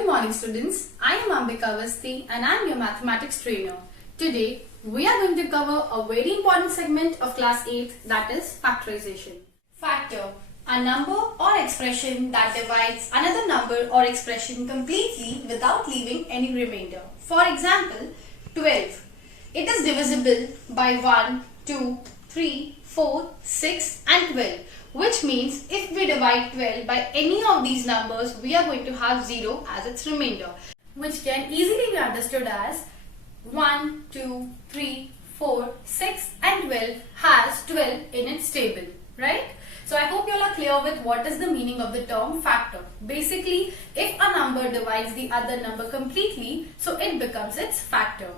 Good morning students, I am Ambika Vasti and I am your mathematics trainer. Today we are going to cover a very important segment of class 8, that is factorization. Factor, a number or expression that divides another number or expression completely without leaving any remainder. For example, 12. It is divisible by 1, 2, 3, 4, 6 and 12. Which means if we divide 12 by any of these numbers, we are going to have 0 as its remainder, which can easily be understood as 1, 2, 3, 4, 6 and 12 has 12 in its table, right? So I hope you all are clear with what is the meaning of the term factor. Basically, if a number divides the other number completely, so it becomes its factor.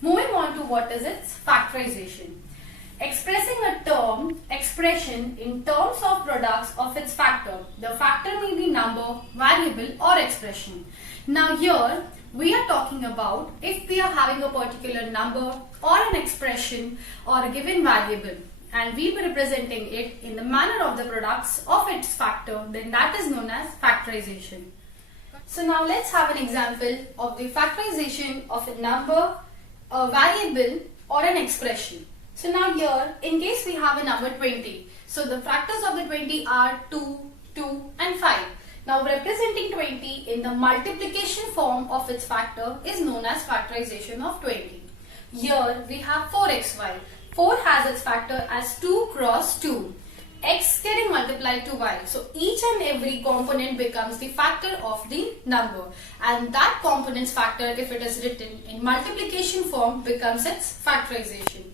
Moving on to what is its factorization. Expressing a expression in terms of products of its factor. The factor may be number, variable or expression. Now here we are talking about if we are having a particular number or an expression or a given variable and we be representing it in the manner of the products of its factor, then that is known as factorization. So now let's have an example of the factorization of a number, a variable or an expression. So now here, in case we have a number 20, so the factors of the 20 are 2, 2 and 5. Now representing 20 in the multiplication form of its factor is known as factorization of 20. Here we have 4xy. 4 has its factor as 2 cross 2. X getting multiplied to y. So each and every component becomes the factor of the number. And that component's factor, if it is written in multiplication form, becomes its factorization.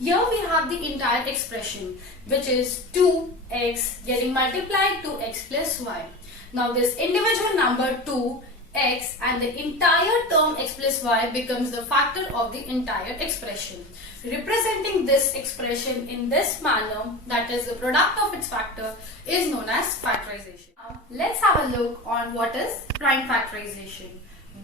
Here we have the entire expression, which is 2x getting multiplied to x plus y. Now this individual number 2x and the entire term x plus y becomes the factor of the entire expression. Representing this expression in this manner, that is the product of its factor, is known as factorization. Now let's have a look on what is prime factorization.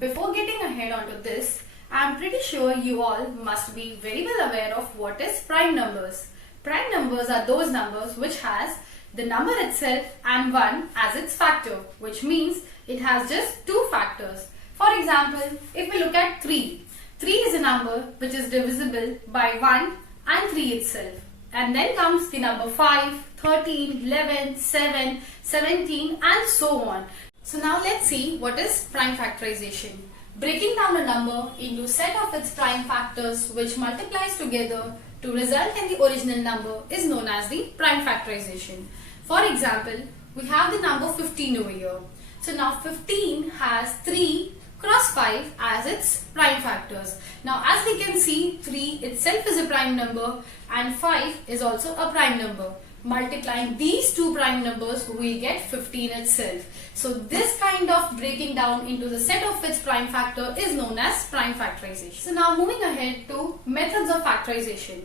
Before getting ahead onto this, I am pretty sure you all must be very well aware of what is prime numbers. Prime numbers are those numbers which has the number itself and 1 as its factor, which means it has just two factors. For example, if we look at 3, 3 is a number which is divisible by 1 and 3 itself. And then comes the number 5, 13, 11, 7, 17 and so on. So now let's see what is prime factorization. Breaking down a number into set of its prime factors which multiplies together to result in the original number is known as the prime factorization. For example, we have the number 15 over here. So now 15 has 3 cross 5 as its prime factors. Now as we can see, 3 itself is a prime number and 5 is also a prime number. Multiplying these two prime numbers, we get 15 itself. So this kind of breaking down into the set of its prime factor is known as prime factorization. So now moving ahead to methods of factorization.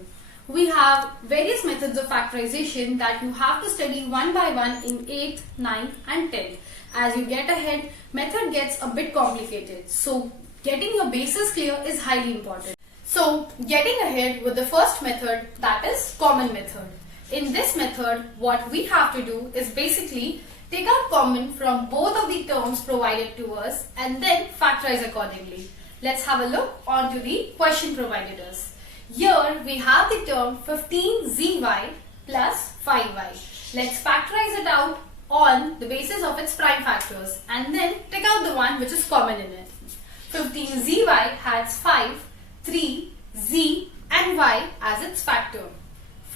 We have various methods of factorization that you have to study one by one in 8th, 9th and 10th. As you get ahead, method gets a bit complicated. So getting your basis clear is highly important. So getting ahead with the first method, that is common method. In this method, what we have to do is basically take out common from both of the terms provided to us and then factorize accordingly. Let's have a look onto the question provided us. Here we have the term 15zy plus 5y. Let's factorize it out on the basis of its prime factors and then take out the one which is common in it. 15zy has 5, 3, z and y as its factor.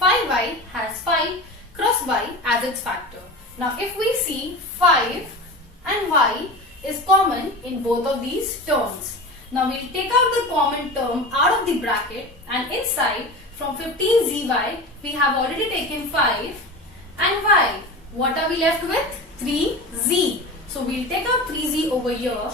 5y has 5 cross y as its factor. Now if we see 5 and y is common in both of these terms. Now we'll take out the common term out of the bracket and inside from 15zy we have already taken 5 and y. What are we left with? 3z. So we'll take out 3z over here.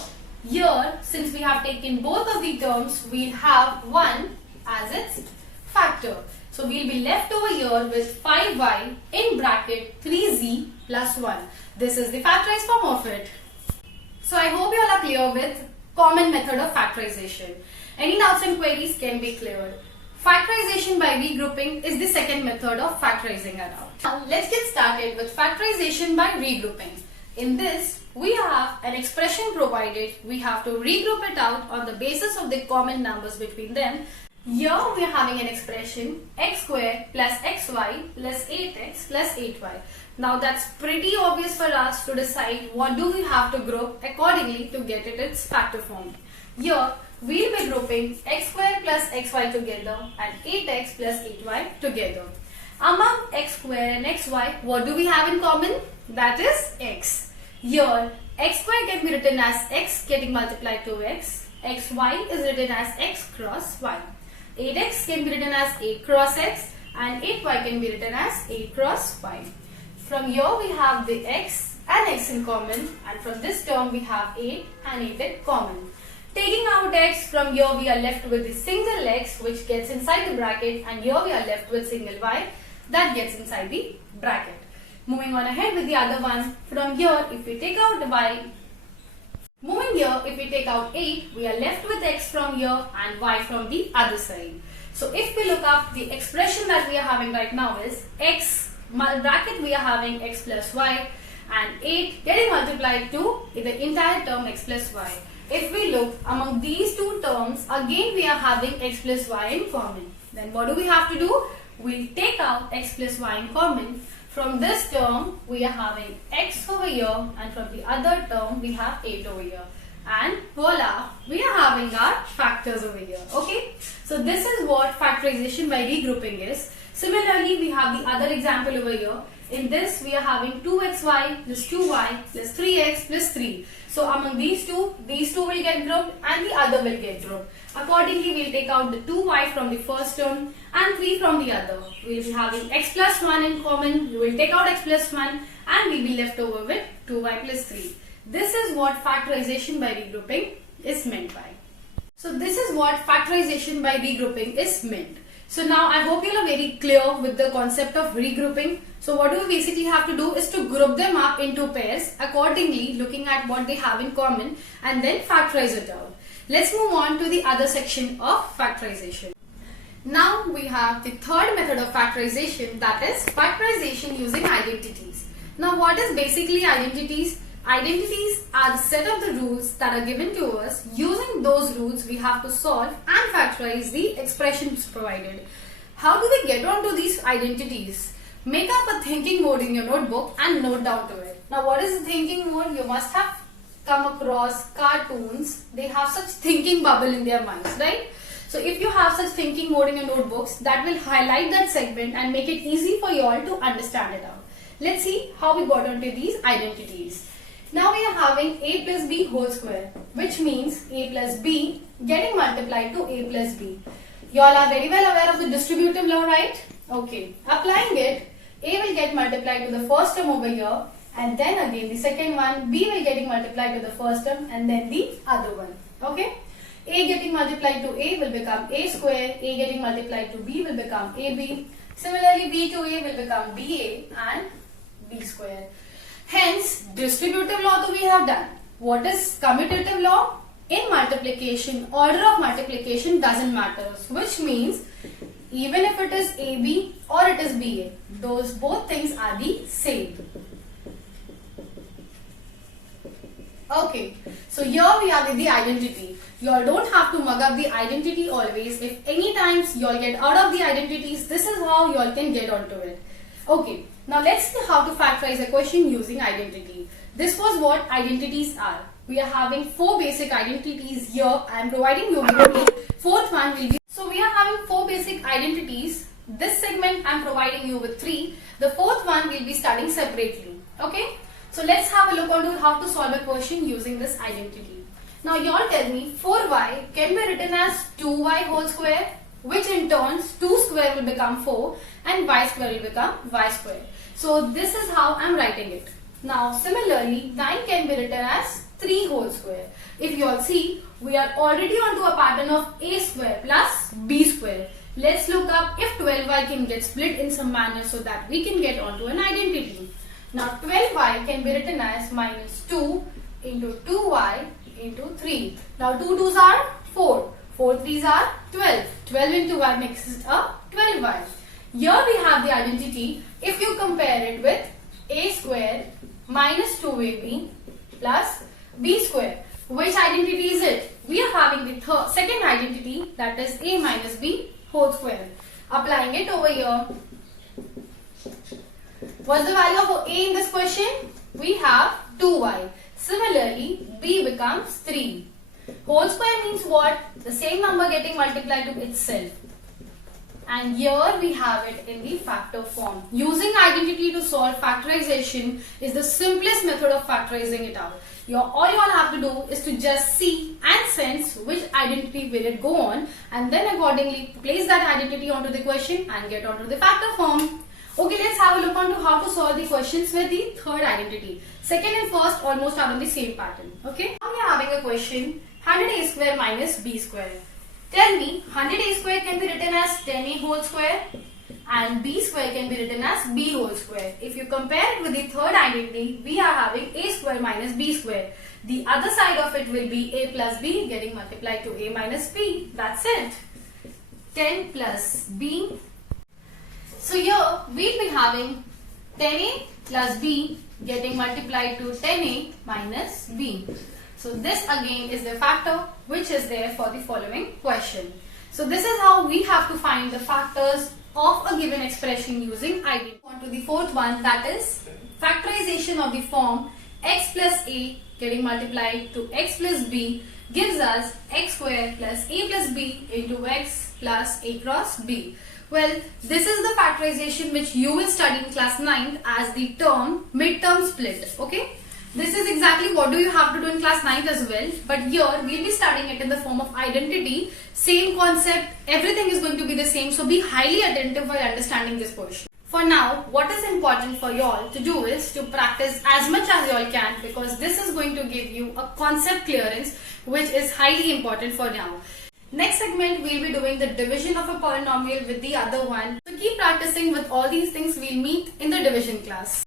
Here since we have taken both of the terms, we'll have 1 as its factor. So we'll be left over here with 5y in bracket 3z plus 1. This is the factorized form of it. So I hope you all are clear with common method of factorization. Any doubts and queries can be cleared. Factorization by regrouping is the second method of factorizing around. Now let's get started with factorization by regrouping. In this, we have an expression provided. We have to regroup it out on the basis of the common numbers between them. Here we are having an expression x square plus xy plus 8x plus 8y. Now that's pretty obvious for us to decide what do we have to group accordingly to get it its factor form. Here we'll be grouping x square plus xy together and 8x plus 8y together. Among x square and xy, what do we have in common? That is x. Here x square can be written as x getting multiplied to x. xy is written as x cross y. 8x can be written as 8 cross x and 8y can be written as 8 cross y. From here we have the x and x in common, and from this term we have 8 and 8 in common. Taking out x, from here we are left with the single x which gets inside the bracket, and here we are left with single y that gets inside the bracket. Moving on ahead with the other one, from here if we take out the y, moving here, if we take out 8, we are left with x from here and y from the other side. So if we look up, the expression that we are having right now is x, bracket we are having x plus y, and 8 getting multiplied to the entire term x plus y. If we look among these two terms, again we are having x plus y in common. Then what do we have to do? We'll take out x plus y in common. From this term, we are having x over here, and from the other term, we have 8 over here. And voila, we are having our factors over here. Okay, so this is what factorization by regrouping is. Similarly, we have the other example over here. In this, we are having 2xy plus 2y plus 3x plus 3. So among these two will get grouped and the other will get grouped. Accordingly, we will take out the 2y from the first term and 3 from the other. We will be having x plus 1 in common. We will take out x plus 1 and we will be left over with 2y plus 3. This is what factorization by regrouping is meant by. So this is what factorization by regrouping is meant. So now I hope you are very clear with the concept of regrouping. So what we basically have to do is to group them up into pairs accordingly, looking at what they have in common, and then factorize it out. Let's move on to the other section of factorization. Now we have the third method of factorization, that is factorization using identities. Now what is basically identities? Identities are the set of the rules that are given to us. Using those rules, we have to solve and factorize the expressions provided. How do we get onto these identities? Make up a thinking mode in your notebook and note down to it. Now what is the thinking mode? You must have come across cartoons. They have such thinking bubble in their minds, right? So if you have such thinking mode in your notebooks, that will highlight that segment and make it easy for you all to understand it out. Let's see how we got onto these identities. Now we are having a plus b whole square, which means a plus b getting multiplied to a plus b. You all are very well aware of the distributive law, right? Okay, applying it, a will get multiplied to the first term over here, and then again the second one, b will getting multiplied to the first term and then the other one. Okay, a getting multiplied to a will become a square, a getting multiplied to b will become ab. Similarly, b to a will become ba and b square. Hence, distributive law we have done. What is commutative law? In multiplication, order of multiplication doesn't matter, which means even if it is AB or it is BA, those both things are the same. Okay, so here we are with the identity. You all don't have to mug up the identity always. If any times you all get out of the identities, this is how you all can get onto it. Okay, now let's see how to factorize a question using identity. This was what identities are. We are having 4 basic identities here. I am providing you with the fourth one will be. So we are having 4 basic identities. This segment I am providing you with 3. The fourth one will be studying separately. Okay. So let's have a look on how to solve a question using this identity. Now you all tell me 4y can be written as 2y whole square, which in turns 2 square will become 4 and y square will become y square. So this is how I am writing it. Now similarly 9 can be written as 3 whole square. If you all see, we are already onto a pattern of a square plus b square. Let's look up if 12y can get split in some manner so that we can get onto an identity. Now 12y can be written as minus 2 into 2y into 3. Now 2 2's are 4. 4 3's are 12. 12 into y makes it a 12y. Here we have the identity. If you compare it with a square minus 2ab plus b square. Which identity is it? We are having the second identity, that is a minus b whole square. Applying it over here. What's the value of a in this question? We have 2y. Similarly, b becomes 3. Whole square means what? The same number getting multiplied to itself. And here we have it in the factor form. Using identity to solve factorization is the simplest method of factorizing it out. All you all have to do is to just see and sense which identity will it go on, and then accordingly place that identity onto the question and get onto the factor form. Okay, let's have a look on to how to solve the questions with the third identity. Second and first almost are on the same pattern. Okay, now we are having a question 100a square minus b square. Tell me, 100a square can be written as 10a whole square and b square can be written as b whole square. If you compare it with the third identity, we are having a square minus b square. The other side of it will be a plus b getting multiplied to a minus b. That's it. 10 plus b. So here we'll be having 10a plus b getting multiplied to 10a minus b. So this again is the factor which is there for the following question. So this is how we have to find the factors of a given expression using identity. On to the fourth one, that is factorization of the form x plus a getting multiplied to x plus b gives us x square plus a plus b into x plus a cross b. Well, this is the factorization which you will study in class 9th as the midterm split. Okay. This is exactly what do you have to do in class 9th as well, but here we will be studying it in the form of identity. Same concept, everything is going to be the same, so be highly attentive while understanding this portion. For now, what is important for you all to do is to practice as much as you all can, because this is going to give you a concept clearance which is highly important for now. Next segment, we will be doing the division of a polynomial with the other one. So keep practicing with all these things. We'll meet in the division class.